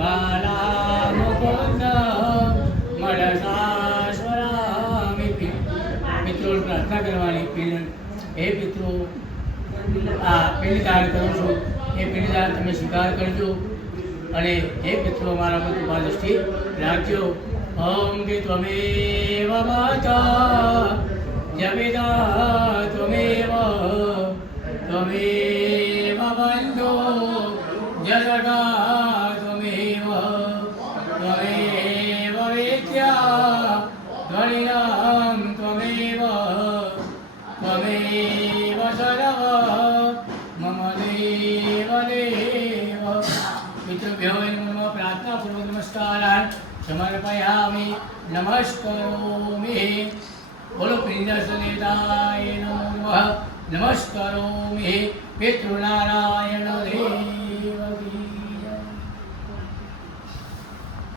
બાલા મુકુંદ મનસાસ્વરામિ. પિતૃ પ્રાર્થના કરવાની. હે પિતૃ, આ પિંડદાન કરું છું, એ પિંડદાન તમે સ્વીકાર કરજો અને હે પિતૃ મારા પર કૃપા દૃષ્ટિ રાખજો. ઓમ કે ત્વમેવ માતા જપિતા ત્વમેવ ત્વમેવ બંધો જગતા ત્વમેવ ત્વમેવ વેદ્યા ધ્વનિનામ ત્વમેવ ત્વમેવ સર્વ મમ દેવ દેવ. પિતૃભ્યો નમઃ. પ્રાર્થનાપૂર્વક નમસ્કારાન સમર્પયામિ. નમસ્કરોમિ. બોલો પિંડસનેતાય નમઃ. નમસ્કરોમિ પિતૃનારાયણ દેવ.